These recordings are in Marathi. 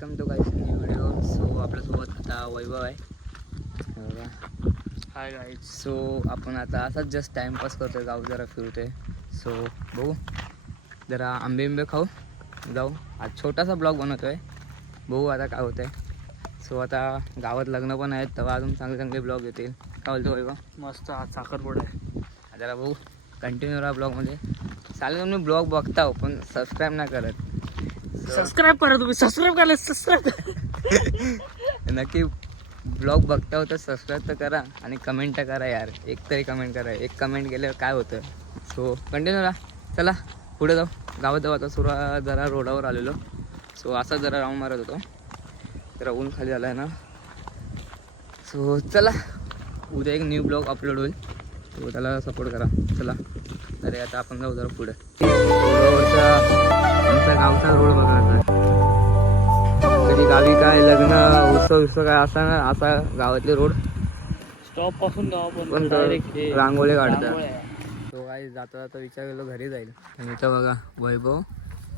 Welcome to guys new video. So आपल्यासोबत आता वैभव आहे. Hi guys. सो आपण आता असाच जस्ट टाइमपास करतोय, गाव जरा फिरतोय. सो बघू जरा आंबे खाऊ जाऊ. आज छोटासा ब्लॉग बनवतोय, बघू आता काय होतंय. सो आता गावात लग्न पण आहेत, तेव्हा अजून चांगले चांगले ब्लॉग येतील. काय बोलतो वैभव? मस्त आज साखरपुडा आहे. जरा बघू कंटिन्यू राहा ब्लॉगमध्ये. चालेल तुम्ही ब्लॉग बघता हो, पण सबस्क्राईब नाही करत. सबस्क्राईब करा तुम्ही, सबस्क्राईब करा, सबस्क्राईब नक्की ब्लॉग बघता हो तर सबस्क्राईब तर करा आणि कमेंट तर करा यार. एक तरी कमेंट करा, एक कमेंट केल्यावर काय होतं. सो कंटिन्यू राहा. चला पुढे जाऊ, गावात जाऊ. आता जरा रोडावर आलेलो. सो असा जरा राऊंड मारत होतो, जरा ऊन खाली आला आहे ना. सो चला, उद्या एक न्यू ब्लॉग अपलोड होईल, तो त्याला सपोर्ट करा. चला अरे आता आपण जाऊ जरा पुढे. आमचा गावचा रोड बघा, कधी गावी काय लग्न उत्सव काय असा गावातले रोड. स्टॉप पासून पण रांगोळी काढतात. तो काय जाता जाता विचार केलो घरी जाईल. आणि इथं बघा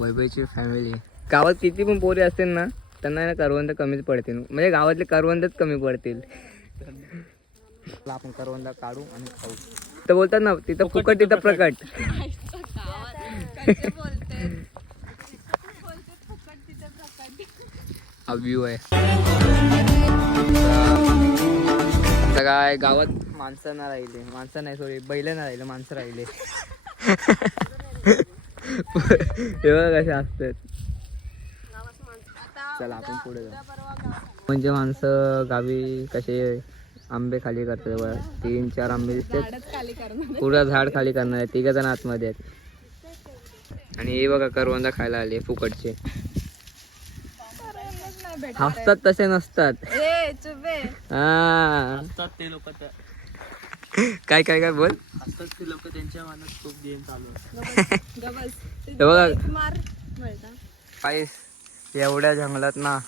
वैभवची फॅमिली. गावात किती पण पोरी असतील ना, त्यांना ना करवंद कमीच पडतील. म्हणजे गावातले करवंदच कमी पडतील. आपण करवंद काढू आणि खाऊ. तर बोलतात ना, तिथं फुकट तिथं प्रकट. हा व्ह्यू आहे. आता काय गावात माणसं नाही राहिले, माणसं नाही सॉरी बैल नाही राहिले, माणसं राहिले. तेव्हा कसे असतात. चला आपण पुढे जाऊ. म्हणजे माणसं गावी कसे आंबे खाली करतात बघा. 3-4 आंबे दिसतात, पुरा झाड खाली करणार आहे. 3 जण आतमध्ये आहेत. आणि हे बघा करवंदा खायला आले फुकटचे. हसतात तसे नसतात. हा ते लोक काय काय काय बोल. असतात ते लोक, त्यांच्या मनात खूप गेम चालू असतात. बघा काय एवढ्या जंगलात ना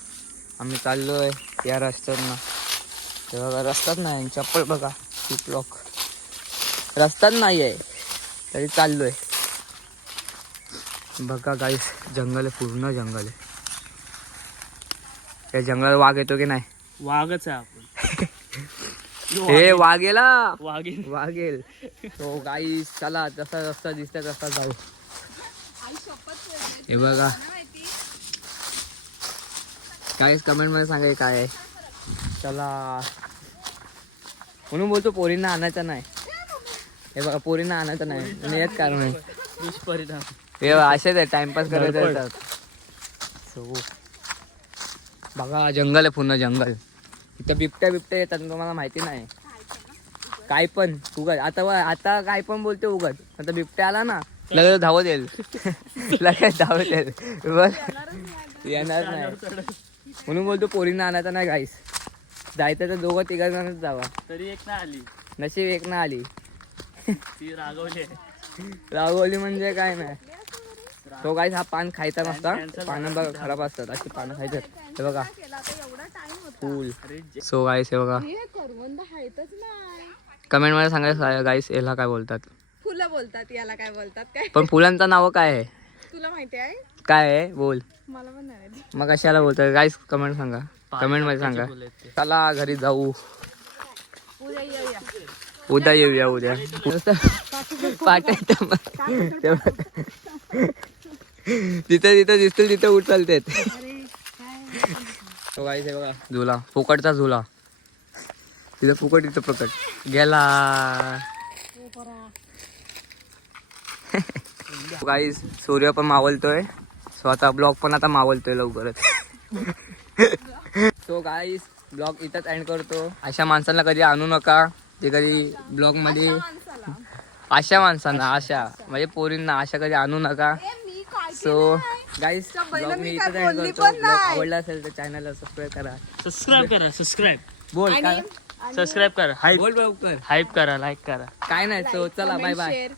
आम्ही चाललोय या रस्त्यात ना. ते बघा रस्ताच नाही, चप्पल बघा खूप लॉक, रस्ताच नाही आहे तरी चाललोय. बघा गाईस जंगल आहे, पूर्ण जंगल आहे. या जंगलात वाघ येतो की नाही? वाघच आहे आपण. हे वाघेला वाघेल. तो गाईस चला, जसा रस्ता दिसतोय तसा जाऊ. हे बघा गाईस, कमेंट मध्ये सांगा काय आहे. चला म्हणून बोलतो पोरींना आणायचं नाही. हे बघा पोरींना आणायचं नाही, नियत कारण आहे. दुष्परिणाम हे असेच आहे, टाइमपास करायचं. सो बघा जंगल आहे, पूर्ण जंगल. इथं बिबट्या येतात, तुम्हाला माहिती नाही. काय पण उगत आता काय पण बोलते उगत. आता बिबट्या आला ना लगेच धावत येईल. लगेच धावत येईल. येणार नाही म्हणून बोलतो पोरींना आणायचं नाही गाईस. जायचं तर 2-3 जणच जावा. तरी एक ना आली, नशीब एक ना आली. ती रागवली म्हणजे काय नाही. तो गाईस हा पान खायचा नसता, पानं बघा खराब असतात. अशी पानं खायचं. हे बघा फुल. सो गाईस हे बघा, कमेंट मध्ये सांगा गाईस याला काय बोलतात. फुलं बोलतात, याला काय बोलतात काय? पण फुलांचं नाव काय आहे? तुला माहिती आहे? काय आहे बोल. मला पण नाही माहिती. मग कशाला बोलतात गाईस? कमेंट सांगा, कमेंट मध्ये सांगा. चला घरी जाऊ, उद्या येऊया. उद्या तिथं दिसतील तिथं उचलते. तो गाईस आहे बघा झुला, फुकटचा झुला. तिथं फुकट, तिथं प्रकट गेला. गाईस सूर्य पण मावलतोय, स्वतः ब्लॉग पण आता मावलतोय लवकरच. सो गाईस ब्लॉग इथंच एंड करतो. अशा माणसांना कधी आणू नका, ते कधी ब्लॉग मध्ये. अशा माणसांना, अशा म्हणजे पोरींना अशा कधी आणू नका. सो गाईस ब्लॉग मी इथंच एंड करतो. ब्लॉग आवडला असेल तर चॅनलला सबस्क्राईब करा. सबस्क्राईब बोल काय, सबस्क्राईब करा, बोल लवकर, हाईप करा, लाईक करा. काय नाही. सो चला बाय बाय.